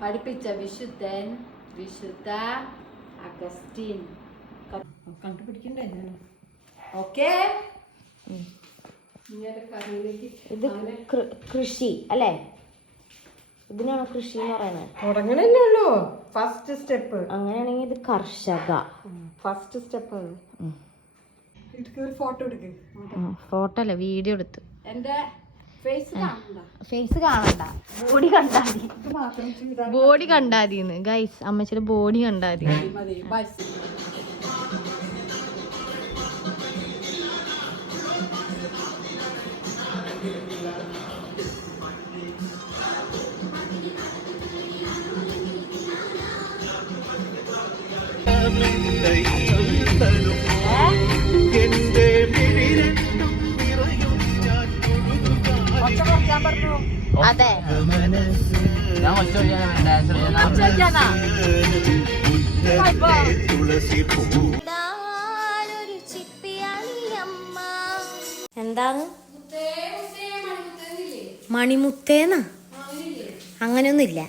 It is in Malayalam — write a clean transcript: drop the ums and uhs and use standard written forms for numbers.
പഠിപ്പിച്ച വിശുദ്ധൻ വിശുദ്ധ അഗസ്റ്റിൻ. കണ്ടുപിടിക്കണ്ടേ? ഓക്കെ. ഇത് കൃഷി അല്ലേ? ഇതിനാണ് കൃഷി എന്ന് പറയുന്നത്. തുടങ്ങണല്ലേ ഉള്ളൂ. First step. അങ്ങനെയാണെങ്കിൽ ഇത് കർഷക. First step. ഫോട്ടോ എടുക്ക്. ഫോട്ടോ അല്ല, വീഡിയോ എടുത്ത്. എന്റെ ഫേസ് കാണണ്ട, ബോഡി കണ്ടാതി. ബോഡി കണ്ടാതിന്ന് ഗൈസ്, അമ്മച്ചിയുടെ ബോഡി കണ്ടാതി. അതെ, എന്താണ് മണിമുത്തേന്നാ? അങ്ങനെയൊന്നുമില്ല.